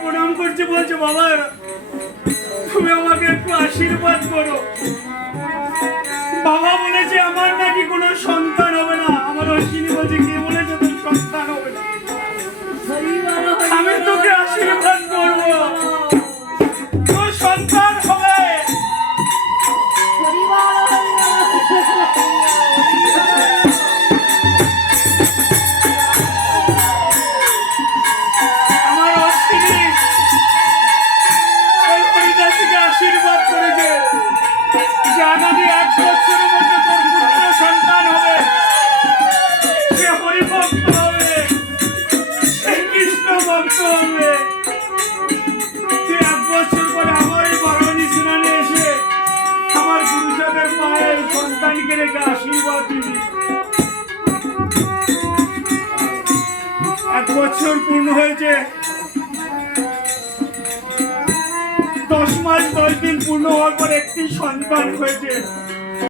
প্রণাম করছে বলছে, বাবা, তুমি আমাকে একটু আশীর্বাদ করো। বাবা বলেছে, আমার নাকি কোনো সন্তান হবে না। আমার অশ্বিনী বলছে, কে ভক্ত হবে শুনানি এসে আমার পুরুষদের পায়ের সন্তানকে রেখে এক বছর পূর্ণ হয়েছে। দশ মাস, দশ দিন পূর্ণ হওয়ার পর একটি সন্তান হয়েছে।